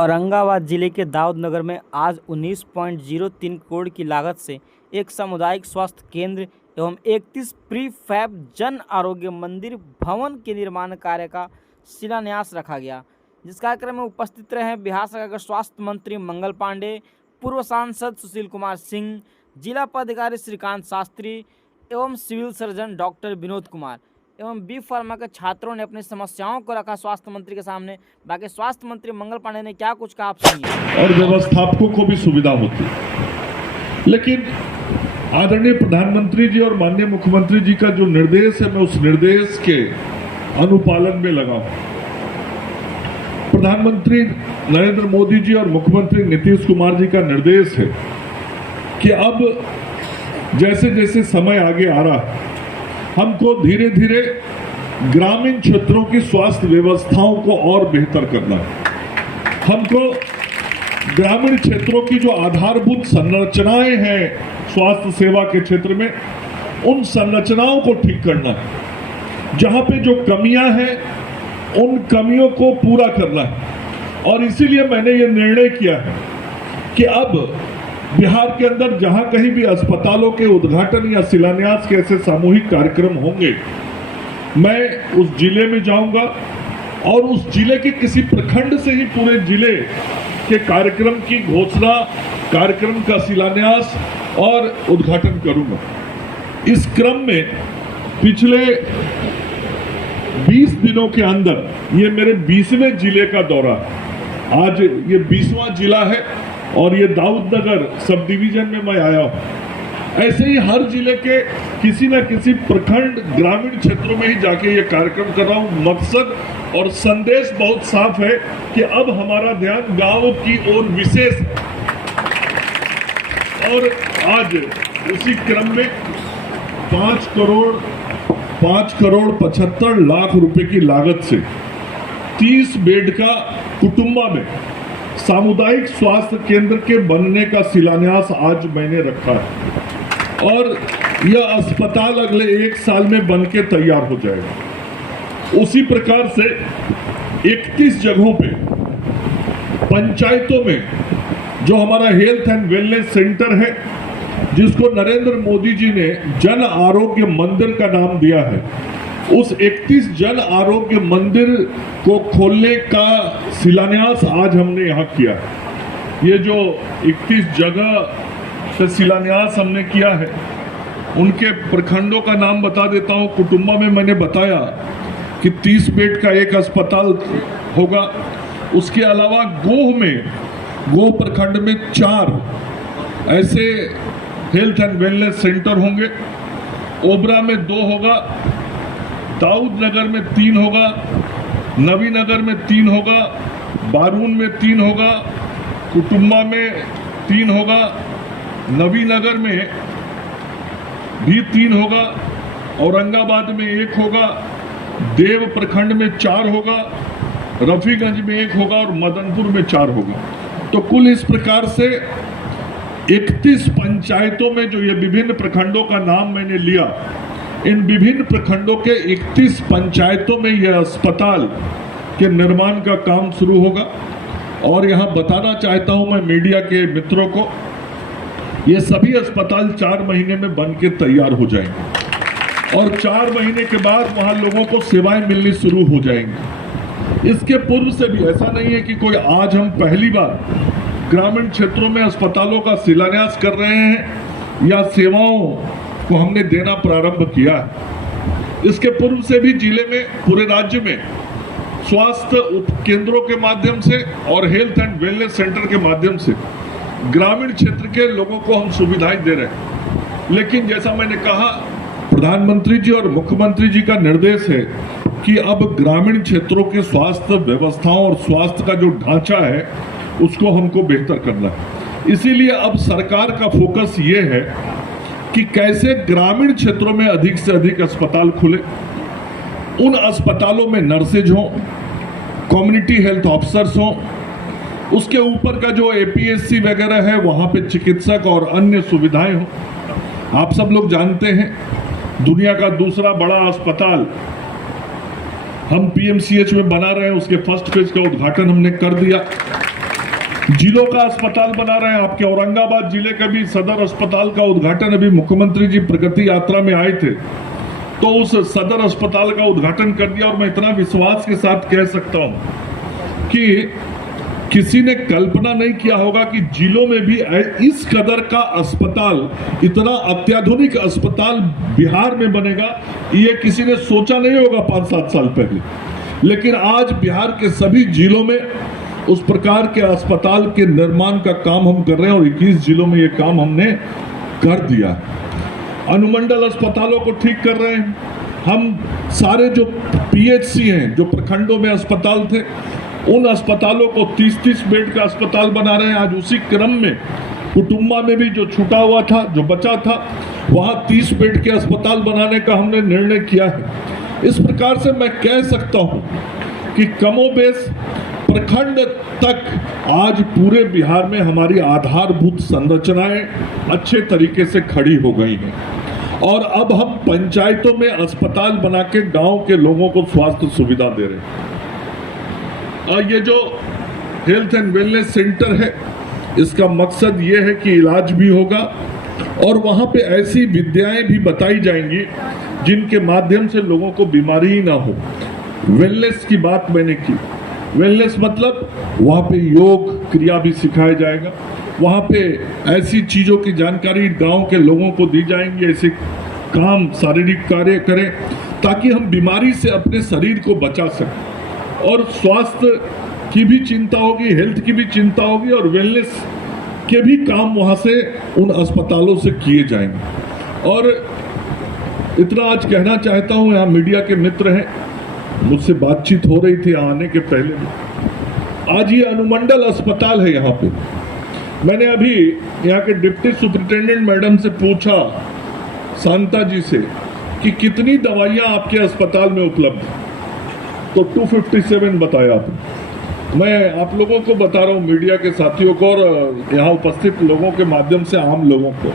औरंगाबाद जिले के दाऊदनगर में आज 19.03 करोड़ की लागत से एक सामुदायिक स्वास्थ्य केंद्र एवं 31 प्री फैब जन आरोग्य मंदिर भवन के निर्माण कार्य का शिलान्यास रखा गया, जिस कार्यक्रम में उपस्थित रहे बिहार सरकार के स्वास्थ्य मंत्री मंगल पांडे, पूर्व सांसद सुशील कुमार सिंह, जिला पदाधिकारी श्रीकांत शास्त्री एवं civil surgeon doctor Vinod Kumar एवं बी फार्मा के छात्रों ने अपनी समस्याओं को रखा स्वास्थ्य मंत्री के सामने। बाकी स्वास्थ्य मंत्री मंगल पांडे ने क्या कुछ कहा, आप सुनिए। और व्यवस्थापकों को भी सुविधा होती, लेकिन आदरणीय प्रधानमंत्री जी और माननीय मुख्यमंत्री जी का जो निर्देश है, मैं उस निर्देश के अनुपालन में लगा हूं। प्रधानमंत्री नरेंद्र मोदी जी और मुख्यमंत्री नीतीश कुमार जी का निर्देश है कि अब जैसे जैसे समय आगे आ रहा है, हमको धीरे धीरे ग्रामीण क्षेत्रों की स्वास्थ्य व्यवस्थाओं को और बेहतर करना है। हमको ग्रामीण क्षेत्रों की जो आधारभूत संरचनाएं हैं स्वास्थ्य सेवा के क्षेत्र में, उन संरचनाओं को ठीक करना है। जहां पे जो कमियां हैं, उन कमियों को पूरा करना है। और इसीलिए मैंने ये निर्णय किया है कि अब बिहार के अंदर जहां कहीं भी अस्पतालों के उद्घाटन या शिलान्यास के ऐसे सामूहिक कार्यक्रम होंगे, मैं उस जिले में जाऊंगा और उस जिले के किसी प्रखंड से ही पूरे जिले के कार्यक्रम की घोषणा, कार्यक्रम का शिलान्यास और उद्घाटन करूंगा। इस क्रम में पिछले 20 दिनों के अंदर ये मेरे 20वें जिले का दौरा, आज ये 20वां जिला है और ये दाऊदनगर सब डिवीजन में मैं आया हूं। ऐसे ही हर जिले के किसी न किसी प्रखंड ग्रामीण क्षेत्रों में ही जाके ये कार्यक्रम कर रहा हूं। मकसद और संदेश बहुत साफ है कि अब हमारा ध्यान गांव की ओर विशेष है। और आज उसी क्रम में 5 करोड़ 75 लाख रुपए की लागत से 30 बेड का कुटुंबा में सामुदायिक स्वास्थ्य केंद्र के बनने का शिलान्यास आज मैंने रखा है। और यह अस्पताल अगले 1 साल में बनके तैयार हो जाएगा। उसी प्रकार से 31 जगहों पे पंचायतों में जो हमारा हेल्थ एंड वेलनेस सेंटर है, जिसको नरेंद्र मोदी जी ने जन आरोग्य मंदिर का नाम दिया है, उस 31 जन आरोग्य मंदिर को खोलने का शिलान्यास आज हमने यहाँ किया है। ये जो 31 जगह से शिलान्यास हमने किया है, उनके प्रखंडों का नाम बता देता हूँ। कुटुंबा में मैंने बताया कि 30 बेड का एक अस्पताल होगा। उसके अलावा गोह प्रखंड में 4 ऐसे हेल्थ एंड वेलनेस सेंटर होंगे। ओबरा में 2 होगा, दाऊदनगर में 3 होगा, नवीनगर में 3 होगा, बारून में 3 होगा, कुटुंबा में 3 होगा, नवीनगर में भी 3 होगा, औरंगाबाद में 1 होगा, देव प्रखंड में 4 होगा, रफीगंज में 1 होगा और मदनपुर में 4 होगा। तो कुल इस प्रकार से 31 पंचायतों में जो ये विभिन्न प्रखंडों का नाम मैंने लिया, इन विभिन्न प्रखंडों के 31 पंचायतों में यह अस्पताल के निर्माण का काम शुरू होगा। और यहां बताना चाहता हूं मैं मीडिया के मित्रों को, ये सभी अस्पताल 4 महीने में बनके तैयार हो जाएंगे और 4 महीने के बाद वहां लोगों को सेवाएं मिलनी शुरू हो जाएंगी। इसके पूर्व से भी ऐसा नहीं है कि कोई आज हम पहली बार ग्रामीण क्षेत्रों में अस्पतालों का शिलान्यास कर रहे हैं या सेवाओं को हमने देना प्रारंभ किया है। इसके पूर्व से भी जिले में, पूरे राज्य में स्वास्थ्य उपकेंद्रों के माध्यम से और हेल्थ एंड वेलनेस सेंटर के माध्यम से ग्रामीण क्षेत्र के लोगों को हम सुविधाएं दे रहे हैं। लेकिन जैसा मैंने कहा, प्रधानमंत्री जी और मुख्यमंत्री जी का निर्देश है कि अब ग्रामीण क्षेत्रों के स्वास्थ्य व्यवस्थाओं और स्वास्थ्य का जो ढांचा है, उसको हमको बेहतर करना है। इसीलिए अब सरकार का फोकस ये है कि कैसे ग्रामीण क्षेत्रों में अधिक से अधिक अस्पताल खुले। उन अस्पतालों में नर्सेज हों, कम्युनिटी हेल्थ ऑफिसर्स हों, उसके ऊपर का जो APSC वगैरह है, वहां पे चिकित्सक और अन्य सुविधाएं हों। आप सब लोग जानते हैं, दुनिया का दूसरा बड़ा अस्पताल हम PMCH में बना रहे हैं, उसके फर्स्ट फेज का उद्घाटन हमने कर दिया। जिलों का अस्पताल बना रहे हैं। आपके औरंगाबाद जिले का भी सदर अस्पताल का उद्घाटन अभी मुख्यमंत्री जी प्रगति यात्रा में आए थे, तो उस सदर अस्पताल का उद्घाटन कर दिया। और मैं इतना विश्वास के साथ कह सकता हूं कि किसी ने कल्पना नहीं किया होगा कि जिलों में भी इस कदर का अस्पताल, इतना अत्याधुनिक अस्पताल बिहार में बनेगा, ये किसी ने सोचा नहीं होगा 5-7 साल पहले। लेकिन आज बिहार के सभी जिलों में उस प्रकार के अस्पताल के निर्माण का काम हम कर रहे हैं और 21 जिलों में ये काम हमने कर दिया। अनुमंडल अस्पतालों को ठीक कर रहे हैं हम। सारे जो पीएचसी हैं, जो प्रखंडों में अस्पताल थे, उन अस्पतालों को 30-30 बेड का अस्पताल बना रहे हैं। आज उसी क्रम में कुटुंबा में भी जो छूटा हुआ था, जो बचा था, वहां 30 बेड के अस्पताल बनाने का हमने निर्णय किया है। इस प्रकार से मैं कह सकता हूं कि कमोबेश प्रखंड तक आज पूरे बिहार में हमारी आधारभूत संरचनाएं अच्छे तरीके से खड़ी हो गई हैं और अब हम पंचायतों में अस्पताल बना के गांव के लोगों को स्वास्थ्य सुविधा दे रहे हैं। और ये जो हेल्थ एंड वेलनेस सेंटर है, इसका मकसद ये है कि इलाज भी होगा और वहां पे ऐसी विद्याएं भी बताई जाएंगी जिनके माध्यम से लोगों को बीमारी ही ना हो। वेलनेस की बात मैंने की। वेलनेस मतलब वहाँ पे योग क्रिया भी सिखाया जाएगा, वहाँ पे ऐसी चीज़ों की जानकारी गांव के लोगों को दी जाएंगी, ऐसे काम शारीरिक कार्य करें ताकि हम बीमारी से अपने शरीर को बचा सकें। और स्वास्थ्य की भी चिंता होगी, हेल्थ की भी चिंता होगी और वेलनेस के भी काम वहाँ से उन अस्पतालों से किए जाएंगे। और इतना आज कहना चाहता हूँ, यहाँ मीडिया के मित्र हैं, मुझसे बातचीत हो रही थी आने के पहले। आज ये अनुमंडल अस्पताल है यहाँ पे। मैंने अभी यहाँ के डिप्टी सुपरिटेंडेंट मैडम से पूछा, शांता जी से, कि कितनी दवाइयाँ आपके अस्पताल में उपलब्ध हैं, तो 257 बताया आपने। मैं आप लोगों को बता रहा हूँ, मीडिया के साथियों को और यहाँ उपस्थित लोगों के माध्यम से आम लोगों को,